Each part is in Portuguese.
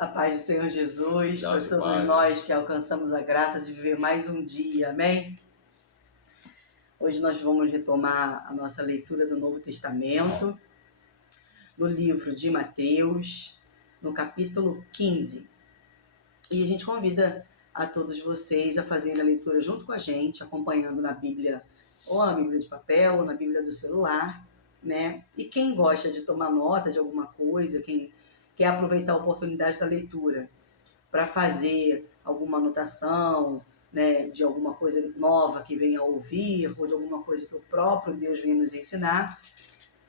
A paz do Senhor Jesus, para Graça e todos paz. nós que alcançamos a graça de viver mais um dia, amém? Hoje nós vamos retomar a nossa leitura do Novo Testamento, no livro de Mateus, no capítulo 15. E a gente convida a todos vocês a fazerem a leitura junto com a gente, acompanhando na Bíblia, ou na Bíblia de papel, ou na Bíblia do celular, né? E quem gosta de tomar nota de alguma coisa, quem quer aproveitar a oportunidade da leitura para fazer alguma anotação, né, de alguma coisa nova que venha a ouvir, ou de alguma coisa que o próprio Deus venha nos ensinar,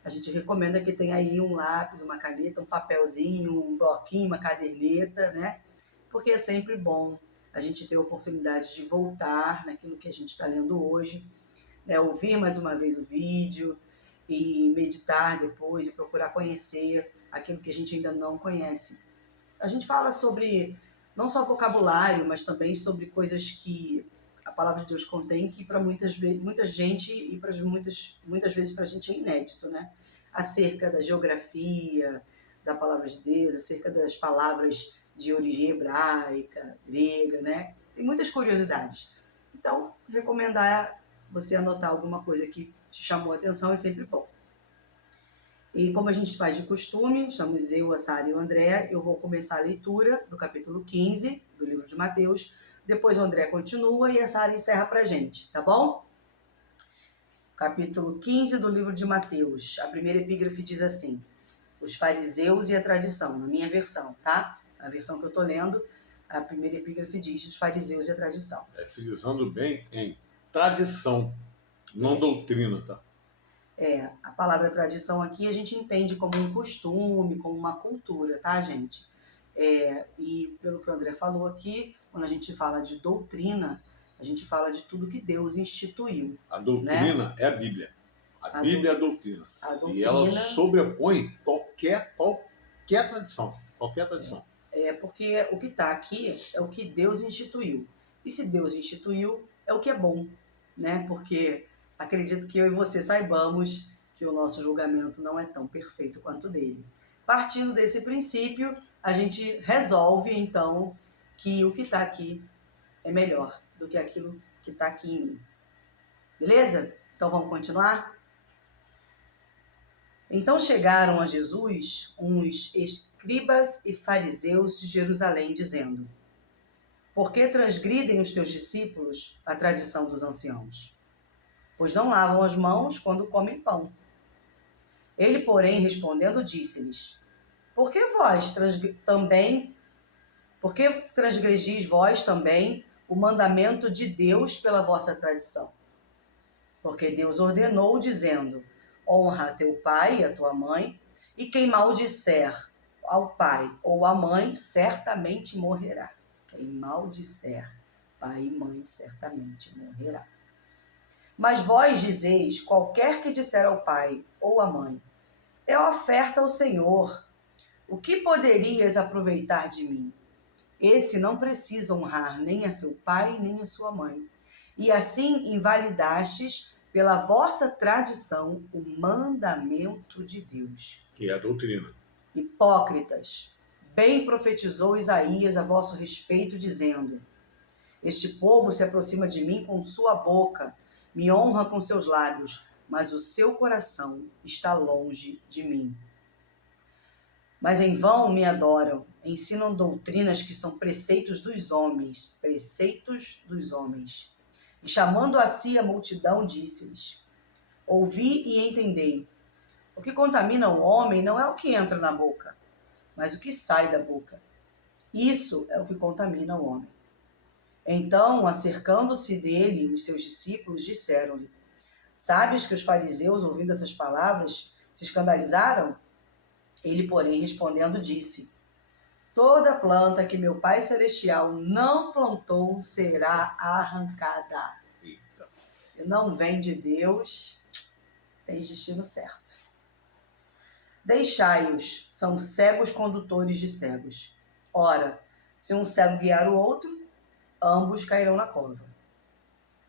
a gente recomenda que tenha aí um lápis, uma caneta, um papelzinho, um bloquinho, uma caderneta, né? Porque é sempre bom a gente ter a oportunidade de voltar naquilo que a gente está lendo hoje, né? Ouvir mais uma vez o vídeo e meditar depois e procurar conhecer aquilo que a gente ainda não conhece. A gente fala sobre não só vocabulário, mas também sobre coisas que a palavra de Deus contém, que para muita gente e para muitas vezes para a gente é inédito, né? Acerca da geografia da palavra de Deus, acerca das palavras de origem hebraica, grega, né? Tem muitas curiosidades. Então, recomendar você anotar alguma coisa que te chamou a atenção é sempre bom. E como a gente faz de costume, estamos eu, a Sara e o André, eu vou começar a leitura do capítulo 15 do livro de Mateus, depois o André continua e a Sara encerra pra gente, tá bom? Capítulo 15 do livro de Mateus, a primeira epígrafe diz assim: os fariseus e a tradição, na minha versão, tá? A versão que eu tô lendo, a primeira epígrafe diz os fariseus e a tradição. Frisando bem em tradição, não doutrina, tá? A palavra tradição aqui a gente entende como um costume, como uma cultura, tá, gente? E pelo que o André falou aqui, quando a gente fala de doutrina, a gente fala de tudo que Deus instituiu. A doutrina, né? É a Bíblia. A Bíblia é a doutrina. E ela sobrepõe qualquer tradição. Qualquer tradição. Porque o que está aqui é o que Deus instituiu. E se Deus instituiu, é o que é bom, né? Porque acredito que eu e você saibamos que o nosso julgamento não é tão perfeito quanto o dele. Partindo desse princípio, a gente resolve, então, que o que está aqui é melhor do que aquilo que está aqui em mim. Beleza? Então vamos continuar? Então chegaram a Jesus uns escribas e fariseus de Jerusalém, dizendo: por que transgridem os teus discípulos a tradição dos anciãos? Pois não lavam as mãos quando comem pão. Ele, porém, respondendo, disse-lhes: por que transgredis vós também o mandamento de Deus pela vossa tradição? Porque Deus ordenou, dizendo: honra a teu pai e a tua mãe, e quem maldisser ao pai ou à mãe, certamente morrerá. Quem maldisser pai e mãe, certamente morrerá. Mas vós dizeis: qualquer que disser ao pai ou à mãe, é oferta ao Senhor, o que poderias aproveitar de mim? Esse não precisa honrar nem a seu pai, nem a sua mãe. E assim invalidastes, pela vossa tradição, o mandamento de Deus. Que é a doutrina. Hipócritas, bem profetizou Isaías a vosso respeito, dizendo: este povo se aproxima de mim com sua boca, me honra com seus lábios, mas o seu coração está longe de mim. Mas em vão me adoram, ensinam doutrinas que são preceitos dos homens. E chamando a si a multidão, disse-lhes: ouvi e entendei. O que contamina o homem não é o que entra na boca, mas o que sai da boca. Isso é o que contamina o homem. Então, acercando-se dele, os seus discípulos disseram-lhe: sabes que os fariseus, ouvindo essas palavras, se escandalizaram? Ele, porém, respondendo, disse: toda planta que meu Pai Celestial não plantou será arrancada. Eita. Se não vem de Deus, tens destino certo. Deixai-os, são cegos condutores de cegos. Ora, se um cego guiar o outro, ambos cairão na cova.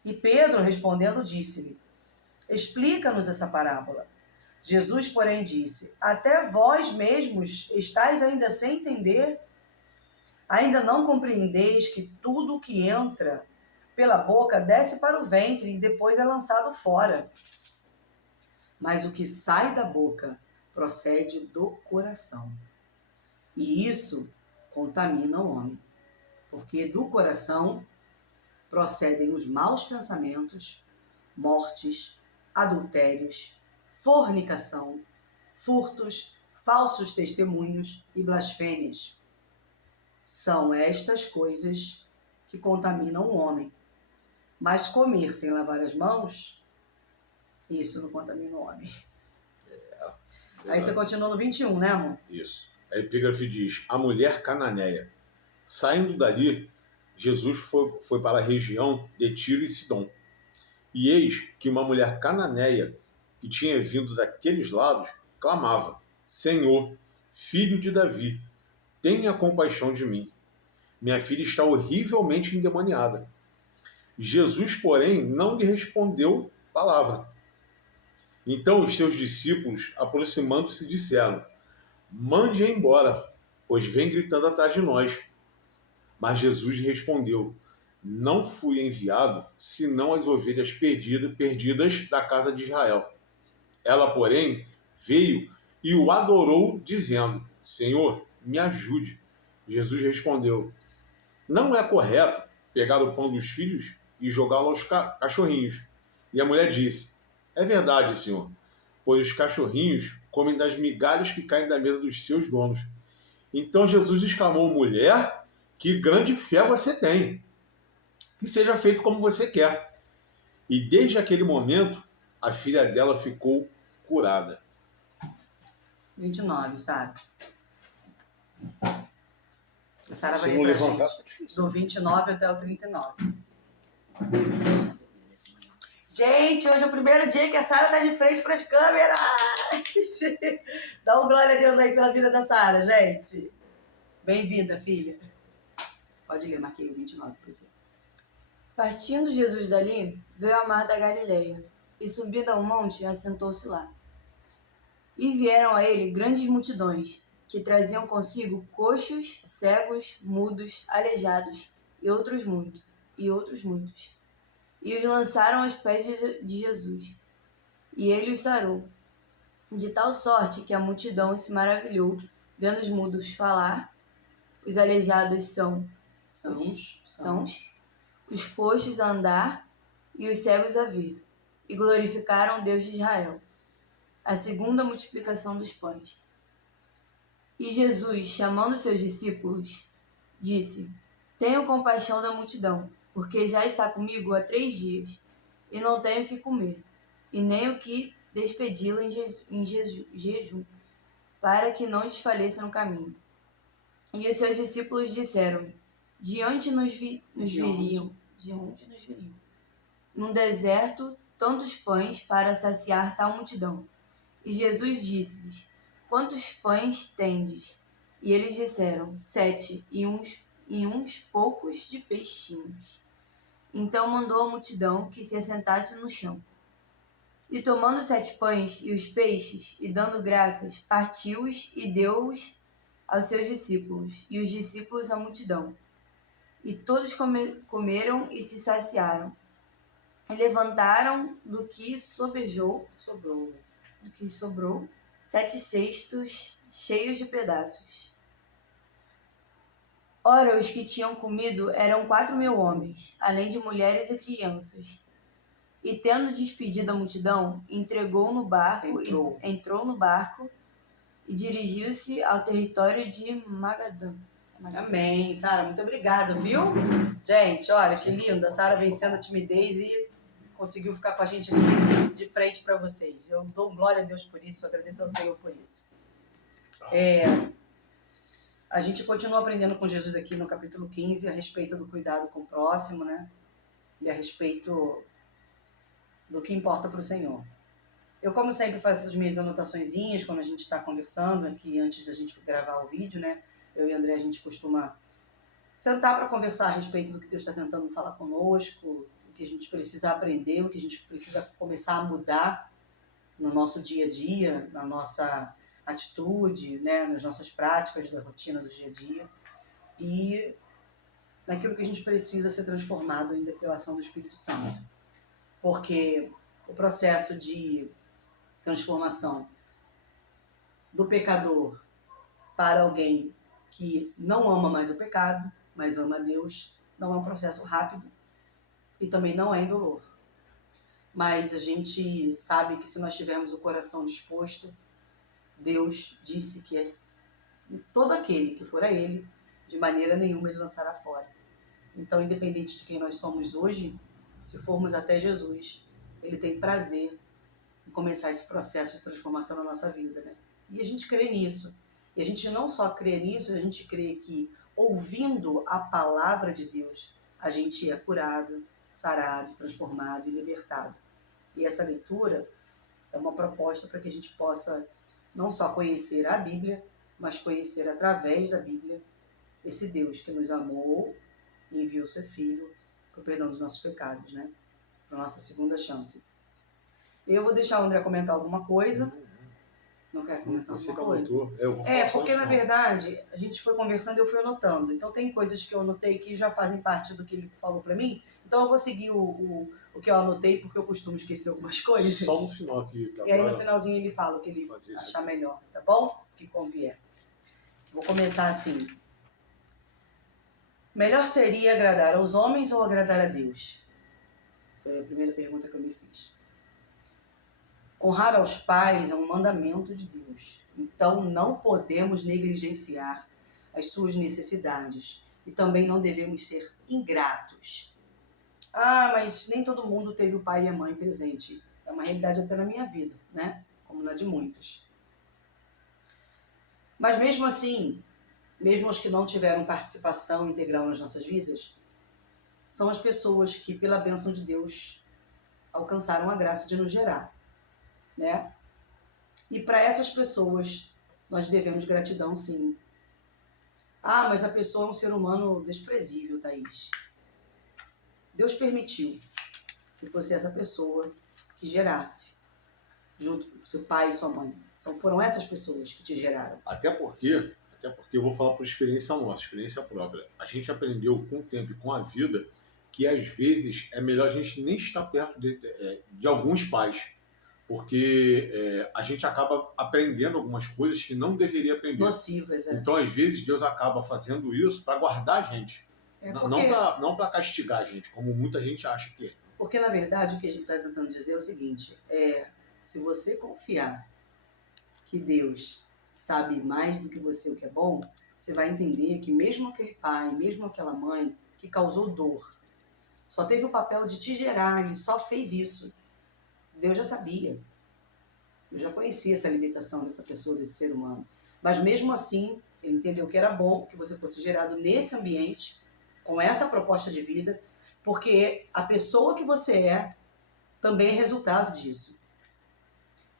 E Pedro, respondendo, disse-lhe: explica-nos essa parábola. Jesus, porém, disse: até vós mesmos estáis ainda sem entender? Ainda não compreendeis que tudo o que entra pela boca desce para o ventre e depois é lançado fora. Mas o que sai da boca procede do coração. E isso contamina o homem. Porque do coração procedem os maus pensamentos, mortes, adultérios, fornicação, furtos, falsos testemunhos e blasfêmias. São estas coisas que contaminam o homem. Mas comer sem lavar as mãos, isso não contamina o homem. Aí você continua no 21, né, amor? Isso. A epígrafe diz: a mulher cananeia. Saindo dali, Jesus foi para a região de Tiro e Sidom. E eis que uma mulher cananeia, que tinha vindo daqueles lados, clamava: Senhor, filho de Davi, tenha compaixão de mim. Minha filha está horrivelmente endemoniada. Jesus, porém, não lhe respondeu palavra. Então os seus discípulos, aproximando-se, disseram: mande-a embora, pois vem gritando atrás de nós. Mas Jesus respondeu: não fui enviado senão as ovelhas perdidas da casa de Israel. Ela, porém, veio e o adorou, dizendo: Senhor, me ajude. Jesus respondeu: não é correto pegar o pão dos filhos e jogá-lo aos cachorrinhos. E a mulher disse: é verdade, Senhor, pois os cachorrinhos comem das migalhas que caem da mesa dos seus donos. Então Jesus exclamou: mulher, que grande fé você tem! Que seja feito como você quer. E desde aquele momento, a filha dela ficou curada. 29, Sara. A Sara vai ler pra gente do 29 até o 39. Gente, hoje é o primeiro dia que a Sara tá de frente para as câmeras. Dá um glória a Deus aí pela vida da Sara, gente. Bem-vinda, filha. Pode ler, marquei o 29 para você. Partindo Jesus dali, veio ao mar da Galileia, e subindo ao monte, assentou-se lá. E vieram a ele grandes multidões, que traziam consigo coxos, cegos, mudos, aleijados, e outros muitos. E os lançaram aos pés de Jesus, e ele os sarou, de tal sorte que a multidão se maravilhou, vendo os mudos falar, os aleijados sãos, os coxos a andar e os cegos a ver, e glorificaram Deus de Israel. A segunda multiplicação dos pães. E Jesus, chamando seus discípulos, disse: tenham compaixão da multidão, porque já está comigo há 3 dias, e não tenho o que comer, e nem o que despedi-la em jejum, para que não desfaleça no caminho. E os seus discípulos disseram: de onde nos viriam? Num deserto, tantos pães para saciar tal multidão. E Jesus disse-lhes: quantos pães tendes? E eles disseram: 7, e uns poucos de peixinhos. Então mandou a multidão que se assentasse no chão. E tomando os 7 pães e os peixes, e dando graças, partiu-os e deu-os aos seus discípulos, e os discípulos à multidão. E todos comeram e se saciaram. E levantaram do que sobrou 7 cestos cheios de pedaços. Ora, os que tinham comido eram 4.000 homens, além de mulheres e crianças. E tendo despedido a multidão, entrou no barco e dirigiu-se ao território de Magadã. Amém, Sara, muito obrigada, viu? Gente, olha que linda, a Sara vencendo a timidez e conseguiu ficar com a gente aqui de frente para vocês. Eu dou glória a Deus por isso, agradeço ao Senhor por isso. A gente continua aprendendo com Jesus aqui no capítulo 15 a respeito do cuidado com o próximo, né? E a respeito do que importa para o Senhor. Eu, como sempre, faço as minhas anotaçõezinhas quando a gente está conversando aqui antes da gente gravar o vídeo, né? Eu e a André, a gente costuma sentar para conversar a respeito do que Deus está tentando falar conosco, o que a gente precisa aprender, o que a gente precisa começar a mudar no nosso dia a dia, na nossa atitude, né, nas nossas práticas da rotina do dia a dia. e naquilo que a gente precisa ser transformado ainda pela ação do Espírito Santo. Porque o processo de transformação do pecador para alguém que não ama mais o pecado, mas ama a Deus, não é um processo rápido e também não é indolor. Mas a gente sabe que se nós tivermos o coração disposto, Deus disse que todo aquele que for a Ele, de maneira nenhuma Ele lançará fora. Então, independente de quem nós somos hoje, se formos até Jesus, Ele tem prazer em começar esse processo de transformação na nossa vida, né? E a gente crê nisso. E a gente não só crê nisso, a gente crê que, ouvindo a palavra de Deus, a gente é curado, sarado, transformado e libertado. E essa leitura é uma proposta para que a gente possa não só conhecer a Bíblia, mas conhecer através da Bíblia esse Deus que nos amou e enviou seu Filho para o perdão dos nossos pecados, né? Para a nossa segunda chance. Eu vou deixar o André comentar alguma coisa. Não quer comentar Você alguma coisa? Eu vou falar Porque na verdade a gente foi conversando e eu fui anotando. Então tem coisas que eu anotei que já fazem parte do que ele falou para mim. Então eu vou seguir o que eu anotei, porque eu costumo esquecer algumas coisas. Só no final aqui. E aí no finalzinho ele fala o que ele achar melhor, tá bom? O que convier. Vou começar assim. Melhor seria agradar aos homens ou agradar a Deus? Foi a primeira pergunta que eu me fiz. Honrar aos pais é um mandamento de Deus. Então não podemos negligenciar as suas necessidades. E também não devemos ser ingratos. Ah, mas nem todo mundo teve o pai e a mãe presente. É uma realidade até na minha vida, né? Como na de muitos. Mas mesmo assim, mesmo os que não tiveram participação integral nas nossas vidas, são as pessoas que, pela bênção de Deus, alcançaram a graça de nos gerar, né? E para essas pessoas, nós devemos gratidão, sim. Ah, mas a pessoa é um ser humano desprezível, Thaís. Deus permitiu que fosse essa pessoa que gerasse, junto com seu pai e sua mãe. Foram essas pessoas que te geraram. Até porque eu vou falar por experiência nossa, experiência própria. A gente aprendeu com o tempo e com a vida que às vezes é melhor a gente nem estar perto de alguns pais, porque a gente acaba aprendendo algumas coisas que não deveria aprender. Nocivas, Então, às vezes, Deus acaba fazendo isso para guardar a gente. Não para castigar a gente, como muita gente acha que é. Porque, na verdade, o que a gente está tentando dizer é o seguinte, se você confiar que Deus sabe mais do que você o que é bom, você vai entender que mesmo aquele pai, mesmo aquela mãe que causou dor, só teve o papel de te gerar, ele só fez isso. Deus já sabia. Eu já conhecia essa limitação dessa pessoa, desse ser humano. Mas mesmo assim, ele entendeu que era bom que você fosse gerado nesse ambiente, com essa proposta de vida, porque a pessoa que você é também é resultado disso.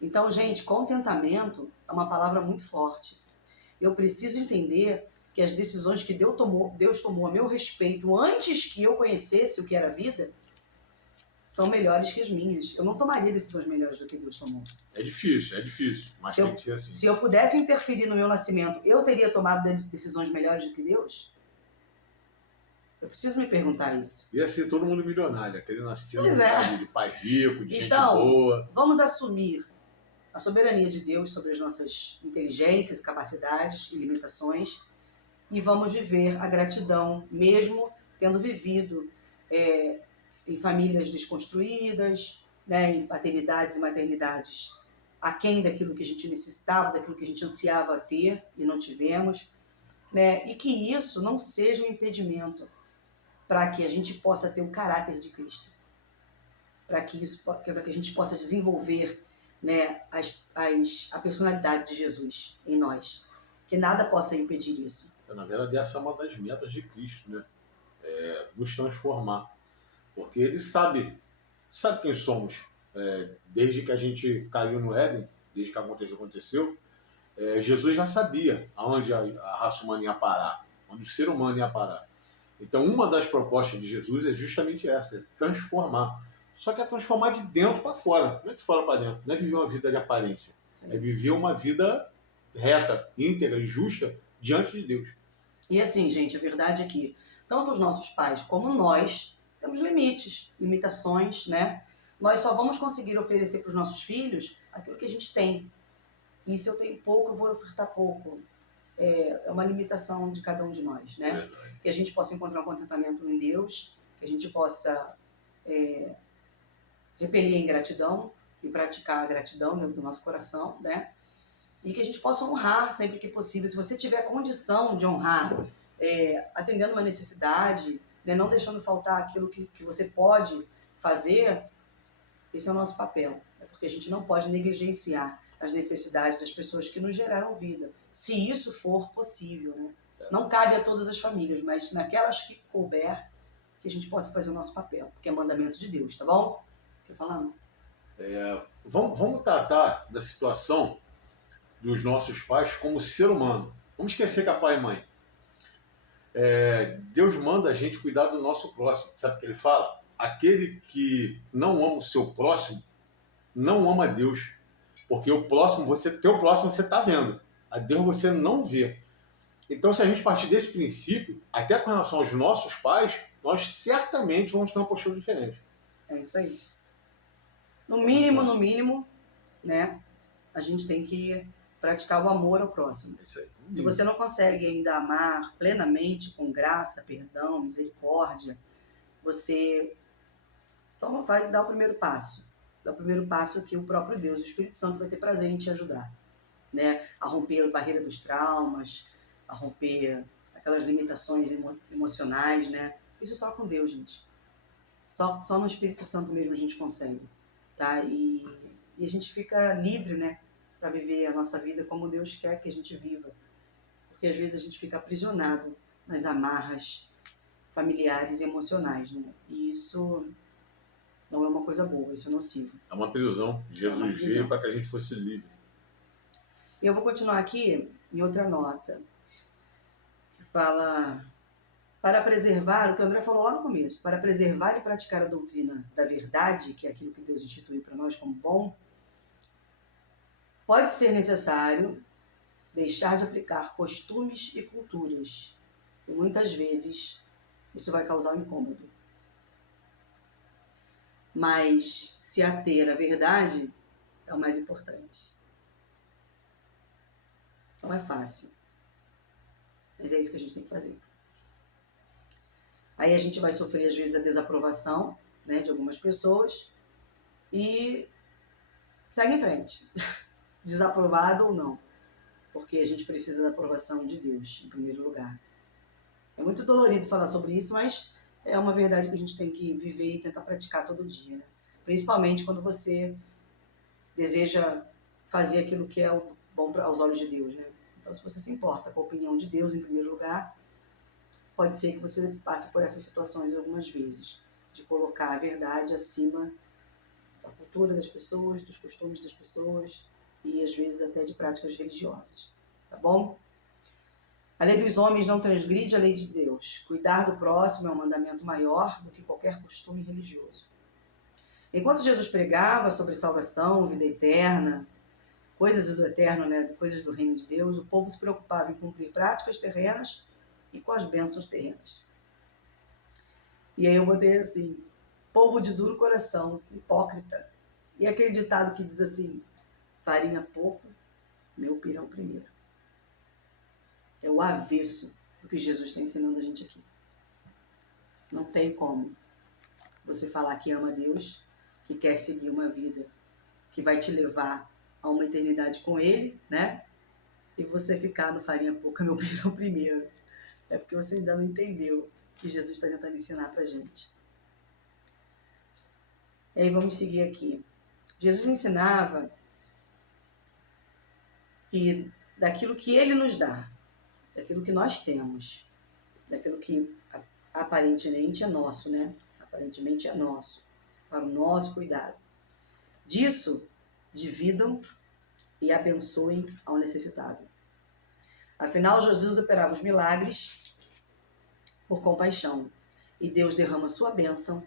Então, gente, contentamento é uma palavra muito forte. Eu preciso entender que as decisões que Deus tomou a meu respeito antes que eu conhecesse o que era vida, são melhores que as minhas. Eu não tomaria decisões melhores do que Deus tomou. É difícil, mas tem que ser assim. Se eu pudesse interferir no meu nascimento, eu teria tomado decisões melhores do que Deus? Eu preciso me perguntar isso. Ia ser todo mundo milionário, aquele nasceu de pai rico, de gente então, boa. Vamos assumir a soberania de Deus sobre as nossas inteligências, capacidades e limitações e vamos viver a gratidão, mesmo tendo vivido em famílias desconstruídas, né, em paternidades e maternidades aquém daquilo que a gente necessitava, daquilo que a gente ansiava ter e não tivemos, né, e que isso não seja um impedimento para que a gente possa ter o caráter de Cristo, para que a gente possa desenvolver, né, a personalidade de Jesus em nós, que nada possa impedir isso. Na verdade, essa é uma das metas de Cristo, né? Nos transformar, porque Ele sabe quem somos. Desde que a gente caiu no Éden, desde que aconteceu, Jesus já sabia aonde a raça humana ia parar, onde o ser humano ia parar. Então, uma das propostas de Jesus é justamente essa, transformar. Só que é transformar de dentro para fora, não é de fora para dentro. Não é viver uma vida de aparência, é viver uma vida reta, íntegra e justa diante de Deus. E assim, gente, a verdade é que tanto os nossos pais como nós temos limites, limitações, né? Nós só vamos conseguir oferecer para os nossos filhos aquilo que a gente tem. E se eu tenho pouco, eu vou ofertar pouco. É uma limitação de cada um de nós, né? Que a gente possa encontrar um contentamento em Deus, que a gente possa repelir a ingratidão e praticar a gratidão dentro do nosso coração, né? E que a gente possa honrar sempre que possível. Se você tiver condição de honrar, atendendo uma necessidade, né? Não deixando faltar aquilo que você pode fazer, esse é o nosso papel. É porque a gente não pode negligenciar as necessidades das pessoas que nos geraram vida, se isso for possível, né? Não cabe a todas as famílias, mas naquelas que couber, que a gente possa fazer o nosso papel, porque é mandamento de Deus, tá bom? Quer falar? Vamos tratar da situação dos nossos pais como ser humano. Vamos esquecer que é pai e mãe. Deus manda a gente cuidar do nosso próximo. Sabe o que ele fala? Aquele que não ama o seu próximo, não ama Deus. Porque teu próximo você está vendo. A Deus você não vê. Então, se a gente partir desse princípio, até com relação aos nossos pais, nós certamente vamos ter uma postura diferente. É isso aí. No mínimo, né? A gente tem que praticar o amor ao próximo. É isso aí. Se você não consegue ainda amar plenamente, com graça, perdão, misericórdia, você vai dar o primeiro passo. Dá o primeiro passo que o próprio Deus, o Espírito Santo, vai ter prazer em te ajudar, né? A romper a barreira dos traumas, a romper aquelas limitações emocionais, né? Isso só com Deus, gente. Só no Espírito Santo mesmo a gente consegue, tá? E a gente fica livre, né? Para viver a nossa vida como Deus quer que a gente viva. Porque às vezes a gente fica aprisionado nas amarras familiares e emocionais, né? E isso não é uma coisa boa, isso é nocivo. É uma prisão. Jesus veio para que a gente fosse livre. E eu vou continuar aqui em outra nota, que fala: para preservar, o que o André falou lá no começo, para preservar e praticar a doutrina da verdade, que é aquilo que Deus instituiu para nós como bom, pode ser necessário deixar de aplicar costumes e culturas. E muitas vezes isso vai causar um incômodo. Mas se ater à verdade é o mais importante. Não é fácil. Mas é isso que a gente tem que fazer. Aí a gente vai sofrer, às vezes, a desaprovação, né, de algumas pessoas e segue em frente. Desaprovado ou não. Porque a gente precisa da aprovação de Deus, em primeiro lugar. É muito dolorido falar sobre isso, mas é uma verdade que a gente tem que viver e tentar praticar todo dia, né? Principalmente quando você deseja fazer aquilo que é o bom aos olhos de Deus, né? Então, se você se importa com a opinião de Deus em primeiro lugar, pode ser que você passe por essas situações algumas vezes, de colocar a verdade acima da cultura das pessoas, dos costumes das pessoas e às vezes até de práticas religiosas, tá bom? A lei dos homens não transgride a lei de Deus. Cuidar do próximo é um mandamento maior do que qualquer costume religioso. Enquanto Jesus pregava sobre salvação, vida eterna, coisas do eterno, né, coisas do reino de Deus, o povo se preocupava em cumprir práticas terrenas e com as bênçãos terrenas. E aí eu botei assim: povo de duro coração, hipócrita. E aquele ditado que diz assim: farinha pouco, meu pirão primeiro. É o avesso do que Jesus está ensinando a gente aqui. Não tem como você falar que ama Deus, que quer seguir uma vida que vai te levar a uma eternidade com Ele, né? E você ficar no farinha pouca, meu pirão primeiro. É porque você ainda não entendeu o que Jesus está tentando ensinar pra gente. E aí vamos seguir aqui. Jesus ensinava que daquilo que Ele nos dá, daquilo que nós temos, daquilo que aparentemente é nosso, né? Aparentemente é nosso, para o nosso cuidado. Disso, dividam e abençoem ao necessitado. Afinal, Jesus operava os milagres por compaixão, e Deus derrama sua bênção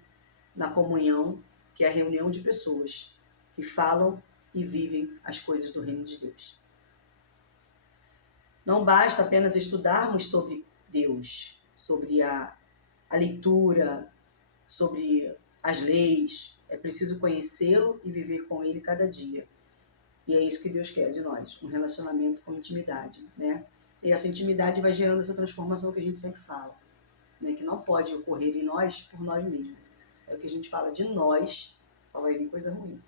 na comunhão, que é a reunião de pessoas que falam e vivem as coisas do reino de Deus. Não basta apenas estudarmos sobre Deus, sobre a leitura, sobre as leis. É preciso conhecê-lo e viver com ele cada dia. E é isso que Deus quer de nós, um relacionamento com intimidade, né? E essa intimidade vai gerando essa transformação que a gente sempre fala, né? Que não pode ocorrer em nós por nós mesmos. É o que a gente fala de nós, só vai vir coisa ruim.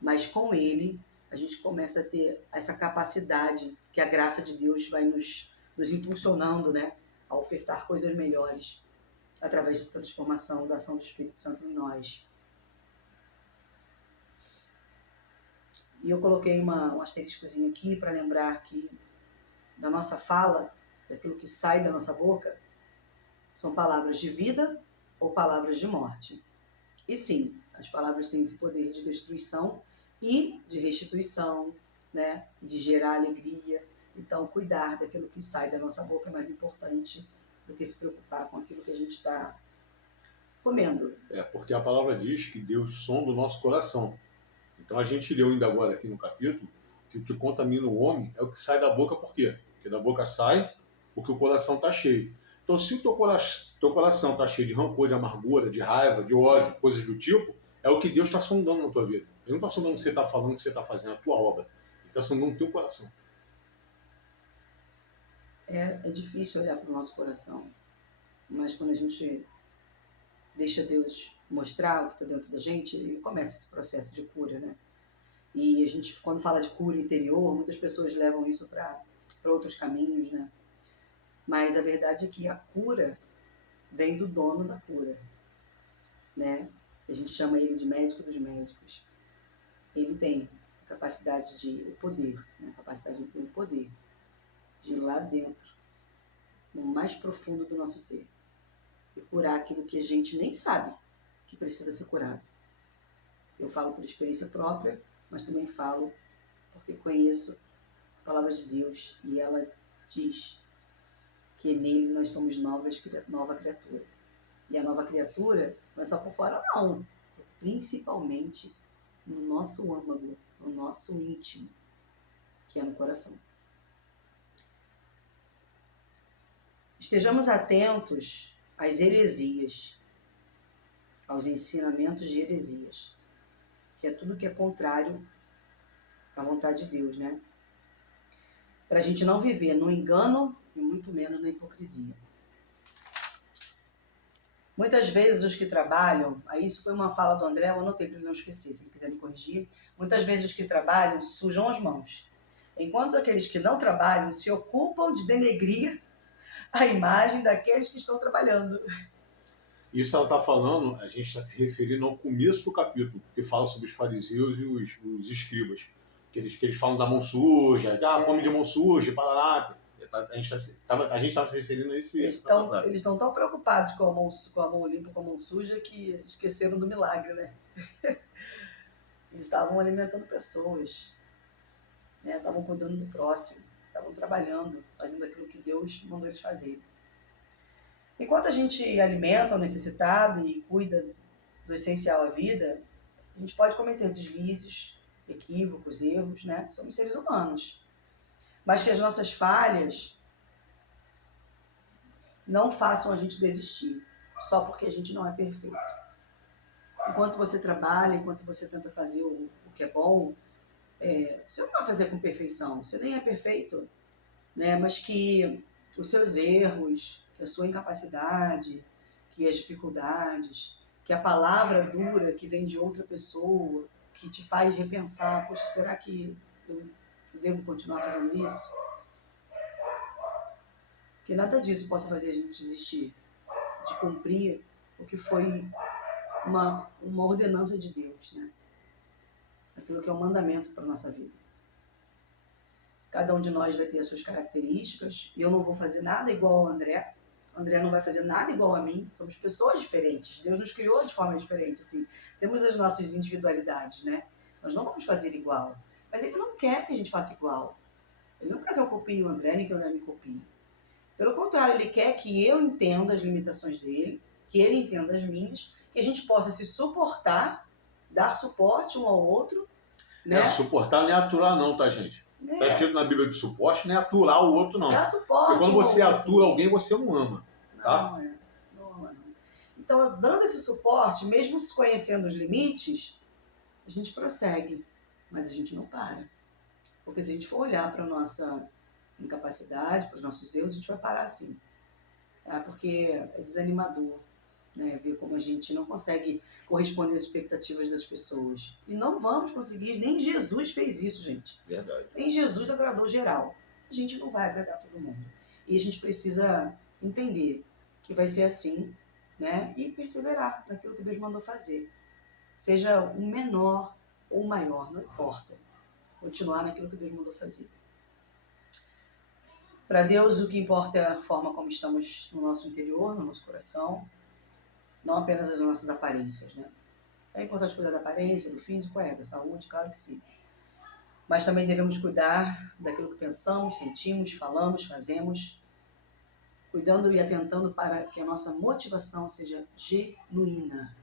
Mas com ele, a gente começa a ter essa capacidade que a graça de Deus vai nos impulsionando, né? A ofertar coisas melhores através dessa transformação da ação do Espírito Santo em nós. E eu coloquei um asteriscozinho aqui para lembrar que da nossa fala, daquilo que sai da nossa boca, são palavras de vida ou palavras de morte. E sim, as palavras têm esse poder de destruição e de restituição, né? De gerar alegria. Então, cuidar daquilo que sai da nossa boca é mais importante do que se preocupar com aquilo que a gente está comendo. Porque a palavra diz que Deus sonda o nosso coração. Então a gente leu ainda agora aqui no capítulo que o que contamina o homem é o que sai da boca, por quê? Porque da boca sai porque o coração está cheio. Então se o teu coração está cheio de rancor, de amargura, de raiva, de ódio, coisas do tipo, é o que Deus está sondando na tua vida. Ele não está sondando o que você está falando, o que você está fazendo, a tua obra. Ele está sondando o teu coração. É difícil olhar para o nosso coração, mas quando a gente deixa Deus mostrar o que está dentro da gente, ele começa esse processo de cura, né? E a gente, quando fala de cura interior, muitas pessoas levam isso para outros caminhos, né? Mas a verdade é que a cura vem do dono da cura, né? A gente chama ele de médico dos médicos. Ele tem a capacidade o poder, né? A capacidade de ter o poder de ir lá dentro, no mais profundo do nosso ser, e curar aquilo que a gente nem sabe que precisa ser curado. Eu falo por experiência própria, mas também falo porque conheço a palavra de Deus e ela diz que nele nós somos nova criatura. E a nova criatura não é só por fora, não. É principalmente no nosso âmago, no nosso íntimo, que é no coração. Estejamos atentos às heresias, aos ensinamentos de heresias, que é tudo que é contrário à vontade de Deus, né? Para a gente não viver no engano e muito menos na hipocrisia. Muitas vezes os que trabalham, aí isso foi uma fala do André, eu anotei para ele não esquecer, se ele quiser me corrigir. Muitas vezes os que trabalham sujam as mãos, enquanto aqueles que não trabalham se ocupam de denegrir a imagem daqueles que estão trabalhando. Isso ela está falando, a gente está se referindo ao começo do capítulo, que fala sobre os fariseus e os escribas. Que eles falam da mão suja, come de mão suja, parará. A gente estava se referindo a esse. Eles estão tão preocupados com a mão limpa, com a mão suja, que esqueceram do milagre, né? Eles estavam alimentando pessoas, né? Estavam cuidando do próximo, estavam trabalhando, fazendo aquilo que Deus mandou eles fazerem. Enquanto a gente alimenta o necessitado e cuida do essencial à vida, a gente pode cometer deslizes, equívocos, erros, né? Somos seres humanos. Mas que as nossas falhas não façam a gente desistir, só porque a gente não é perfeito. Enquanto você trabalha, enquanto você tenta fazer o que é bom, você não vai fazer com perfeição, você nem é perfeito, né? Mas que os seus erros, que a sua incapacidade, que as dificuldades, que a palavra dura que vem de outra pessoa, que te faz repensar, poxa, será que eu devo continuar fazendo isso? Que nada disso possa fazer a gente desistir de cumprir o que foi uma ordenança de Deus, né? Aquilo que é um mandamento para a nossa vida. Cada um de nós vai ter as suas características. Eu não vou fazer nada igual ao André. O André não vai fazer nada igual a mim. Somos pessoas diferentes. Deus nos criou de forma diferente, assim. Temos as nossas individualidades, né? Nós não vamos fazer igual. Mas ele não quer que a gente faça igual. Ele não quer que eu copie o André, nem que o André me copie. Pelo contrário, ele quer que eu entenda as limitações dele, que ele entenda as minhas, que a gente possa se suportar, dar suporte um ao outro, né? Suportar não é aturar não, tá, gente? Está escrito na Bíblia de suporte, não é aturar o outro, não. Dá suporte. Porque quando você atura alguém, você não ama. Tá? Não, não. Então, dando esse suporte, mesmo se conhecendo os limites, a gente prossegue, mas a gente não para. Porque se a gente for olhar para a nossa incapacidade, para os nossos erros, a gente vai parar assim. Porque é desanimador, né? Ver como a gente não consegue corresponder às expectativas das pessoas. E não vamos conseguir, nem Jesus fez isso, gente. Verdade. Nem Jesus agradou geral. A gente não vai agradar todo mundo. E a gente precisa entender que vai ser assim, né? E perseverar naquilo que Deus mandou fazer. Seja o menor ou o maior, não importa. Continuar naquilo que Deus mandou fazer. Para Deus, o que importa é a forma como estamos no nosso interior, no nosso coração, não apenas as nossas aparências, né? É importante cuidar da aparência, do físico, da saúde, claro que sim. Mas também devemos cuidar daquilo que pensamos, sentimos, falamos, fazemos, cuidando e atentando para que a nossa motivação seja genuína.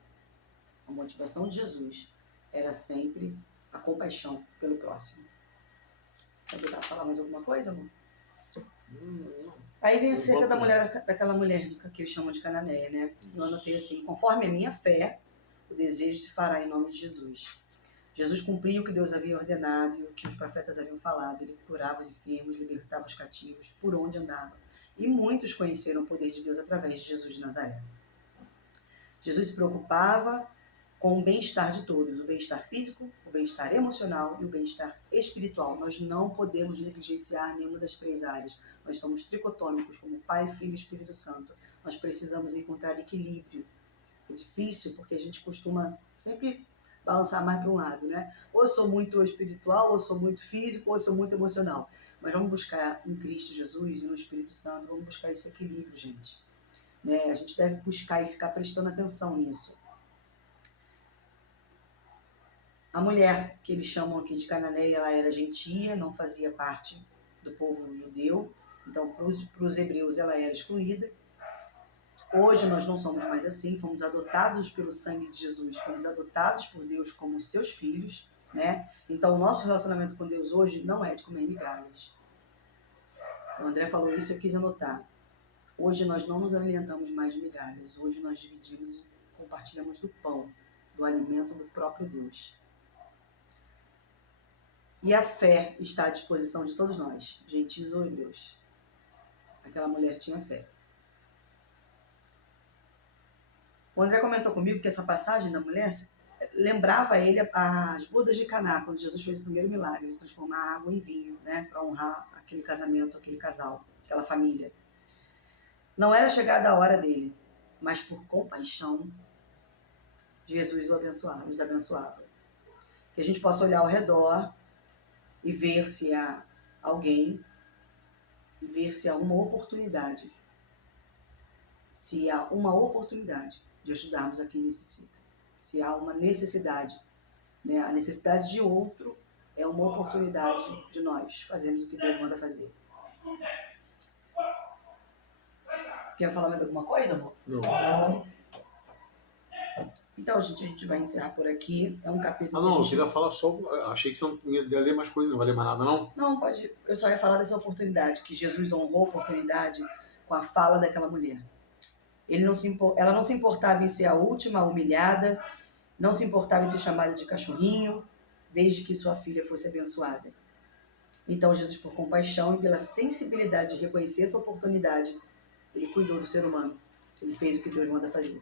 A motivação de Jesus era sempre a compaixão pelo próximo. Quer falar mais alguma coisa, amor? Aí vem acerca daquela mulher que eles chamam de Cananeia, né? Eu anotei assim: conforme a minha fé, o desejo se fará em nome de Jesus. Jesus cumpria o que Deus havia ordenado e o que os profetas haviam falado. Ele curava os enfermos, libertava os cativos, por onde andava. E muitos conheceram o poder de Deus através de Jesus de Nazaré. Jesus se preocupava com o bem-estar de todos, o bem-estar físico, o bem-estar emocional e o bem-estar espiritual. Nós não podemos negligenciar nenhuma das três áreas. Nós somos tricotômicos, como Pai, Filho e Espírito Santo. Nós precisamos encontrar equilíbrio. É difícil porque a gente costuma sempre balançar mais para um lado, né? Ou eu sou muito espiritual, ou eu sou muito físico, ou eu sou muito emocional. Mas vamos buscar em Cristo Jesus e no Espírito Santo, vamos buscar esse equilíbrio, gente. Né? A gente deve buscar e ficar prestando atenção nisso. A mulher, que eles chamam aqui de Cananeia, ela era gentia, não fazia parte do povo judeu. Então, para os hebreus, ela era excluída. Hoje, nós não somos mais assim. Fomos adotados pelo sangue de Jesus. Fomos adotados por Deus como seus filhos, né? Então, o nosso relacionamento com Deus hoje não é de comer migalhas. O André falou isso e eu quis anotar. Hoje, nós não nos alimentamos mais de migalhas. Hoje, nós dividimos e compartilhamos do pão, do alimento do próprio Deus. E a fé está à disposição de todos nós, gentios ou hebreus. Aquela mulher tinha fé. O André comentou comigo que essa passagem da mulher lembrava a ele as bodas de Caná, quando Jesus fez o primeiro milagre, de transformar a água em vinho, né, para honrar aquele casamento, aquele casal, aquela família. Não era chegada a hora dele, mas por compaixão, Jesus os abençoava. Que a gente possa olhar ao redor e ver se há alguém, e ver se há uma oportunidade. Se há uma oportunidade de ajudarmos a quem necessita. Se há uma necessidade, né? A necessidade de outro é uma oportunidade de nós fazermos o que Deus manda fazer. Quer falar mais alguma coisa, amor? Não. Então, gente, a gente vai encerrar por aqui. É um capítulo. Não, eu queria falar só. Achei que você não ia ler mais coisas, não vai ler mais nada, não? Não, pode. Eu só ia falar dessa oportunidade, que Jesus honrou a oportunidade com a fala daquela mulher. Ela não se importava em ser a última humilhada, não se importava em ser chamada de cachorrinho, desde que sua filha fosse abençoada. Então, Jesus, por compaixão e pela sensibilidade de reconhecer essa oportunidade, ele cuidou do ser humano. Ele fez o que Deus manda fazer.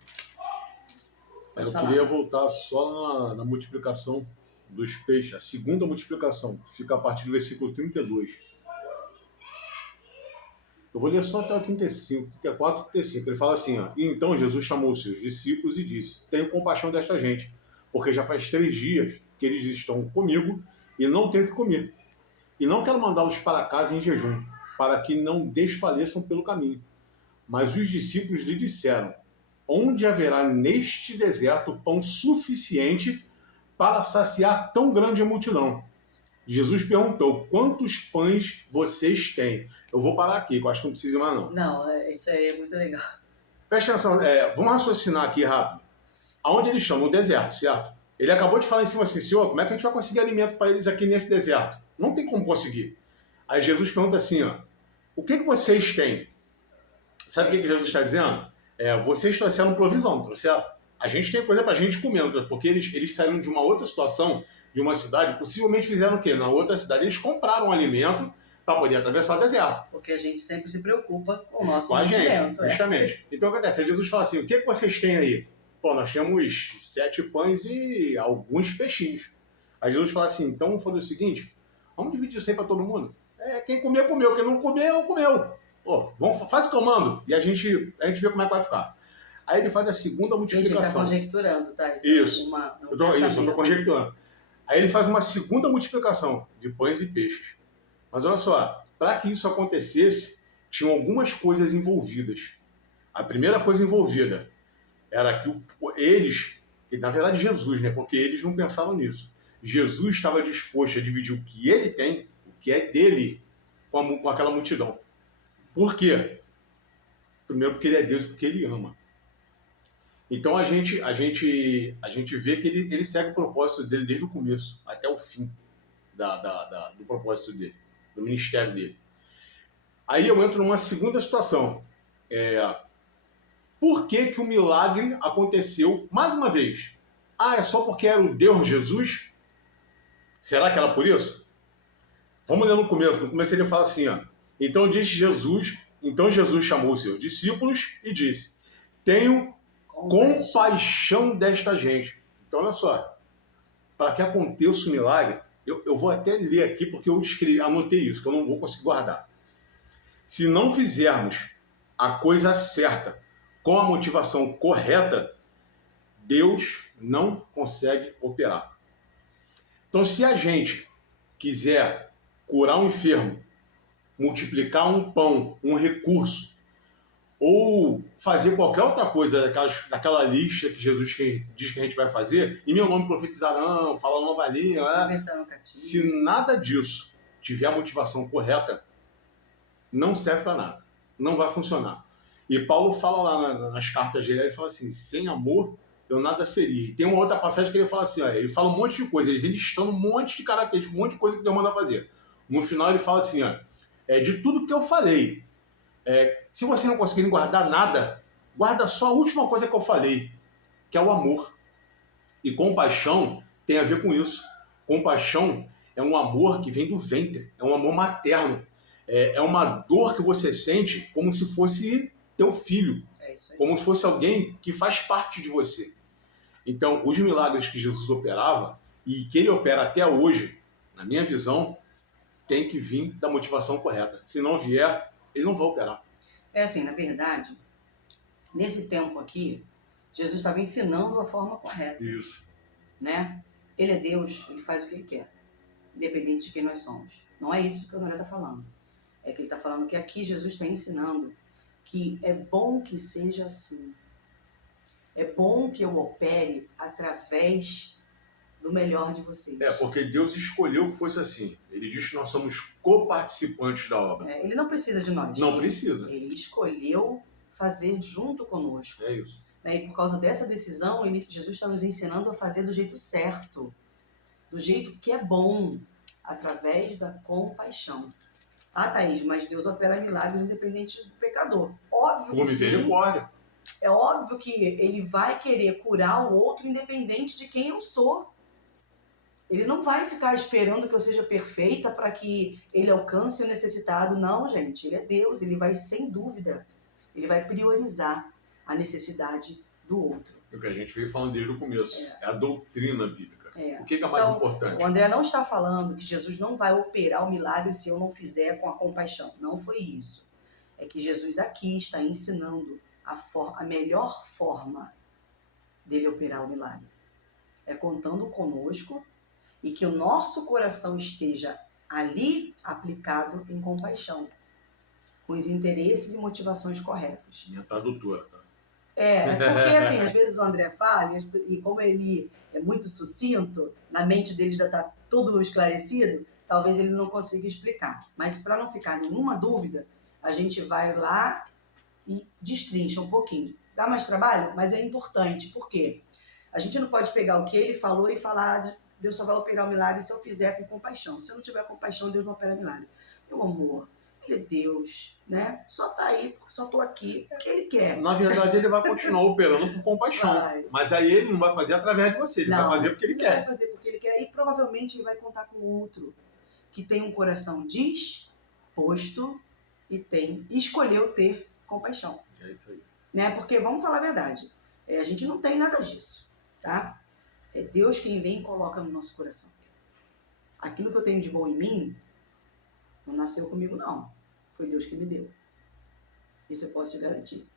Eu queria voltar só na multiplicação dos peixes, a segunda multiplicação, que fica a partir do versículo 32. Eu vou ler só até o 35, 34, 35. Ele fala assim, ó: E então Jesus chamou os seus discípulos e disse: Tenho compaixão desta gente, porque já faz 3 dias que eles estão comigo e não têm o que comer. E não quero mandá-los para casa em jejum, para que não desfaleçam pelo caminho. Mas os discípulos lhe disseram: Onde haverá neste deserto pão suficiente para saciar tão grande multidão? Jesus perguntou: Quantos pães vocês têm? Eu vou parar aqui, que eu acho que não precisa mais não. Não, isso aí é muito legal. Presta atenção, vamos raciocinar aqui rápido. Aonde eles estão? No deserto, certo? Ele acabou de falar em cima assim: Senhor, como é que a gente vai conseguir alimento para eles aqui nesse deserto? Não tem como conseguir. Aí Jesus pergunta assim, ó, o que vocês têm? Sabe o que Jesus está dizendo? Vocês trouxeram provisão, trouxeram. A gente tem coisa pra gente comer, porque eles saíram de uma outra situação, de uma cidade, possivelmente fizeram o quê? Na outra cidade eles compraram alimento para poder atravessar o deserto. Porque a gente sempre se preocupa com o nosso Com a gente, alimento. justamente. Então o que acontece? Jesus fala assim, o que vocês têm aí? Pô, nós temos 7 pães e alguns peixinhos. Aí Jesus fala assim, então vamos fazer o seguinte, vamos dividir isso aí para todo mundo. Quem comer, comeu. Quem não comer, não comeu. Pô, faz o que eu mando e a gente vê como é que vai ficar. Aí ele faz a segunda multiplicação. Gente, ele está conjecturando, tá? Isso. Eu estou conjecturando. Aí ele faz uma segunda multiplicação de pães e peixes. Mas olha só, para que isso acontecesse, tinham algumas coisas envolvidas. A primeira coisa envolvida era que eles, na verdade Jesus, né? Porque eles não pensavam nisso. Jesus estava disposto a dividir o que ele tem, o que é dele, com aquela multidão. Por quê? Primeiro porque ele é Deus, porque ele ama. Então a gente vê que ele segue o propósito dele desde o começo até o fim do propósito dele, do ministério dele. Aí eu entro numa segunda situação. Por que o milagre aconteceu mais uma vez? É só porque era o Deus Jesus? Será que era por isso? Vamos ler no começo. No começo ele fala assim, ó. Então Jesus chamou os seus discípulos e disse, tenho compaixão desta gente. Então, olha só, para que aconteça o milagre, eu vou até ler aqui porque eu anotei isso, que eu não vou conseguir guardar. Se não fizermos a coisa certa, com a motivação correta, Deus não consegue operar. Então, se a gente quiser curar um enfermo, multiplicar um pão, um recurso, ou fazer qualquer outra coisa daquela lista que Jesus diz que a gente vai fazer, em meu nome profetizarão, falarão nova língua, se nada disso tiver a motivação correta, não serve para nada, não vai funcionar. E Paulo fala lá nas cartas dele, ele fala assim, sem amor eu nada seria. E tem uma outra passagem que ele fala assim, ele fala um monte de coisa, ele vem listando um monte de características, um monte de coisa que Deus manda fazer. No final ele fala assim, de tudo que eu falei, se vocês não conseguirem guardar nada, guarda só a última coisa que eu falei, que é o amor. E compaixão tem a ver com isso. Compaixão é um amor que vem do ventre, é um amor materno. É uma dor que você sente como se fosse teu filho, como se fosse alguém que faz parte de você. Então, os milagres que Jesus operava, e que ele opera até hoje, na minha visão, tem que vir da motivação correta. Se não vier, ele não vai operar. Na verdade, nesse tempo aqui, Jesus estava ensinando a forma correta. Isso. Né? Ele é Deus, ele faz o que ele quer, independente de quem nós somos. Não é isso que o André está falando. É que ele está falando que aqui Jesus está ensinando que é bom que seja assim. É bom que eu opere através do melhor de vocês. Porque Deus escolheu que fosse assim. Ele diz que nós somos coparticipantes da obra. Ele não precisa de nós. Não precisa. Ele escolheu fazer junto conosco. É isso. E por causa dessa decisão, Jesus está nos ensinando a fazer do jeito certo, do jeito que é bom, através da compaixão. Thaís, mas Deus opera milagres independente do pecador. Óbvio que sim. Misericórdia. É óbvio que ele vai querer curar o outro independente de quem eu sou. Ele não vai ficar esperando que eu seja perfeita para que ele alcance o necessitado. Não, gente. Ele é Deus. Ele vai, sem dúvida, ele vai priorizar a necessidade do outro. É o que a gente veio falando desde o começo. É a doutrina bíblica. O que é mais então, importante? O André não está falando que Jesus não vai operar o milagre se eu não fizer com a compaixão. Não foi isso. É que Jesus aqui está ensinando a melhor forma dele operar o milagre. É contando conosco e que o nosso coração esteja ali aplicado em compaixão, com os interesses e motivações corretos. Minha tradutora, tá? Porque assim, às vezes o André fala, e como ele é muito sucinto, na mente dele já está tudo esclarecido, talvez ele não consiga explicar. Mas para não ficar nenhuma dúvida, a gente vai lá e destrincha um pouquinho. Dá mais trabalho, mas é importante. Por quê? A gente não pode pegar o que ele falou e falar Deus só vai operar o milagre se eu fizer com compaixão. Se eu não tiver compaixão, Deus não opera milagre. Meu amor, Ele é Deus, né? Só tá aí, porque só tô aqui, porque Ele quer. Na verdade, ele vai continuar operando por compaixão. Vai. Mas aí ele não vai fazer através de você, ele vai fazer porque ele Ele vai quer. fazer porque Ele quer. E provavelmente Ele vai contar com outro que tem um coração disposto e escolheu ter compaixão. É isso aí. Né? Porque, vamos falar a verdade, a gente não tem nada disso, tá? É Deus quem vem e coloca no nosso coração. Aquilo que eu tenho de bom em mim, não nasceu comigo, não. Foi Deus que me deu. Isso eu posso te garantir.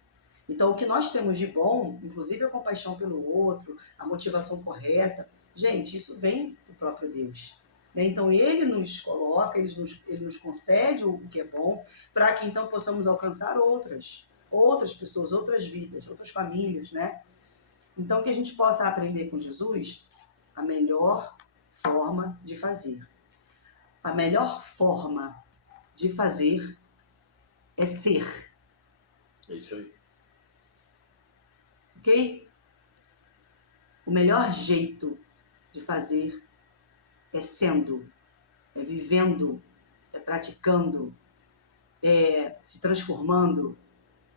Então, o que nós temos de bom, inclusive a compaixão pelo outro, a motivação correta, gente, isso vem do próprio Deus. Né? Então, Ele nos coloca, Ele nos concede o que é bom, para que então possamos alcançar outras pessoas, outras vidas, outras famílias, né? Então, que a gente possa aprender com Jesus a melhor forma de fazer. A melhor forma de fazer é ser. É isso aí. Ok? O melhor jeito de fazer é sendo, é vivendo, é praticando, é se transformando.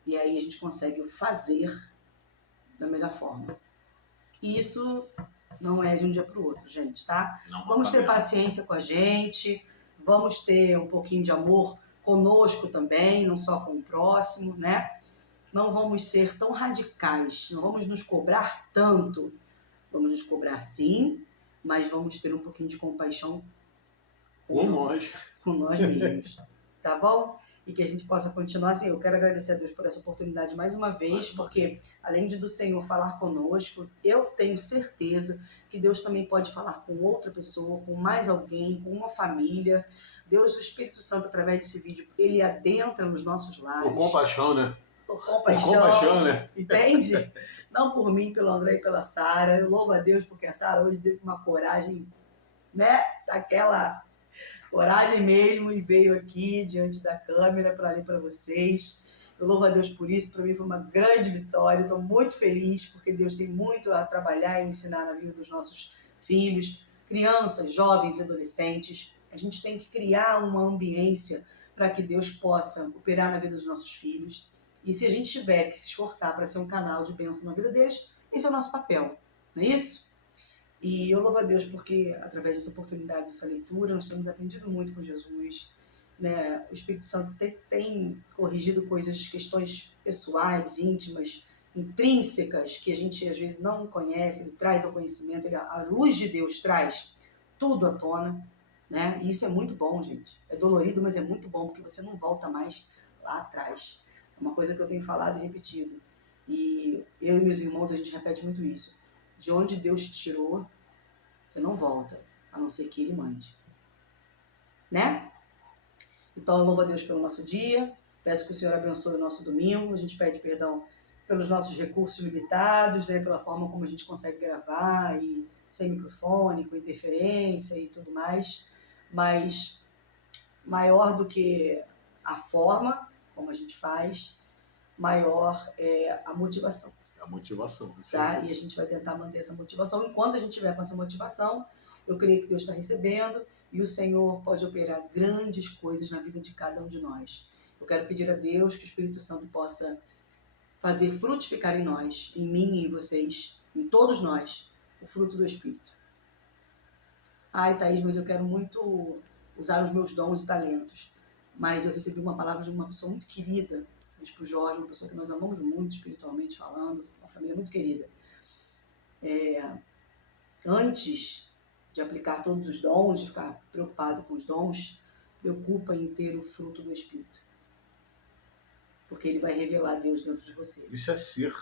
E aí a gente consegue fazer da melhor forma. E isso não é de um dia para o outro, gente, tá? Não, Vamos ter paciência com a gente, vamos ter um pouquinho de amor conosco também, não só com o próximo, né? Não vamos ser tão radicais, não vamos nos cobrar tanto. Vamos nos cobrar sim, mas vamos ter um pouquinho de compaixão com nós mesmos, tá bom? E que a gente possa continuar assim. Eu quero agradecer a Deus por essa oportunidade mais uma vez, porque além de do Senhor falar conosco, eu tenho certeza que Deus também pode falar com outra pessoa, com mais alguém, com uma família. Deus, o Espírito Santo, através desse vídeo, ele adentra nos nossos lares. Por compaixão, né? Por compaixão, por compaixão, né? Entende? Não por mim, pelo André e pela Sara. Eu louvo a Deus porque a Sara hoje teve uma coragem, né? Daquela coragem mesmo, e veio aqui diante da câmera para ler para vocês. Eu louvo a Deus por isso. Para mim foi uma grande vitória. Estou muito feliz porque Deus tem muito a trabalhar e ensinar na vida dos nossos filhos, crianças, jovens e adolescentes. A gente tem que criar uma ambiência para que Deus possa operar na vida dos nossos filhos. E se a gente tiver que se esforçar para ser um canal de bênção na vida deles, esse é o nosso papel, não é isso? E eu louvo a Deus porque, através dessa oportunidade, dessa leitura, nós temos aprendido muito com Jesus. Né? O Espírito Santo tem corrigido questões pessoais, íntimas, intrínsecas, que a gente às vezes não conhece. Ele traz ao conhecimento, a luz de Deus traz tudo à tona. Né? E isso é muito bom, gente. É dolorido, mas é muito bom, porque você não volta mais lá atrás. É uma coisa que eu tenho falado e repetido. E eu e meus irmãos, a gente repete muito isso. De onde Deus te tirou, você não volta, a não ser que Ele mande. Né? Então, eu louvo a Deus pelo nosso dia. Peço que o Senhor abençoe o nosso domingo. A gente pede perdão pelos nossos recursos limitados, né? Pela forma como a gente consegue gravar, e sem microfone, com interferência e tudo mais. Mas maior do que a forma como a gente faz, maior é a motivação. A motivação. Tá? E a gente vai tentar manter essa motivação. Enquanto a gente tiver com essa motivação, eu creio que Deus está recebendo e o Senhor pode operar grandes coisas na vida de cada um de nós. Eu quero pedir a Deus que o Espírito Santo possa fazer frutificar em nós, em mim e em vocês, em todos nós, o fruto do Espírito. Ai, Thaís, mas eu quero muito usar os meus dons e talentos. Mas eu recebi uma palavra de uma pessoa muito querida, Bispo Jorge, uma pessoa que nós amamos muito espiritualmente falando, uma família muito querida. Antes de aplicar todos os dons, de ficar preocupado com os dons, preocupa em ter o fruto do Espírito. Porque ele vai revelar Deus dentro de você. Isso é ser.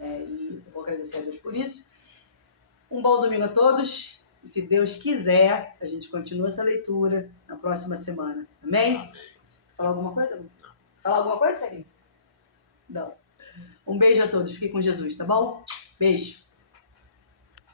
E eu vou agradecer a Deus por isso. Um bom domingo a todos. E se Deus quiser, a gente continua essa leitura na próxima semana. Amém? Amém. Falar alguma coisa? Não. Falar alguma coisa, Sérgio? Não. Um beijo a todos. Fiquem com Jesus, tá bom? Beijo.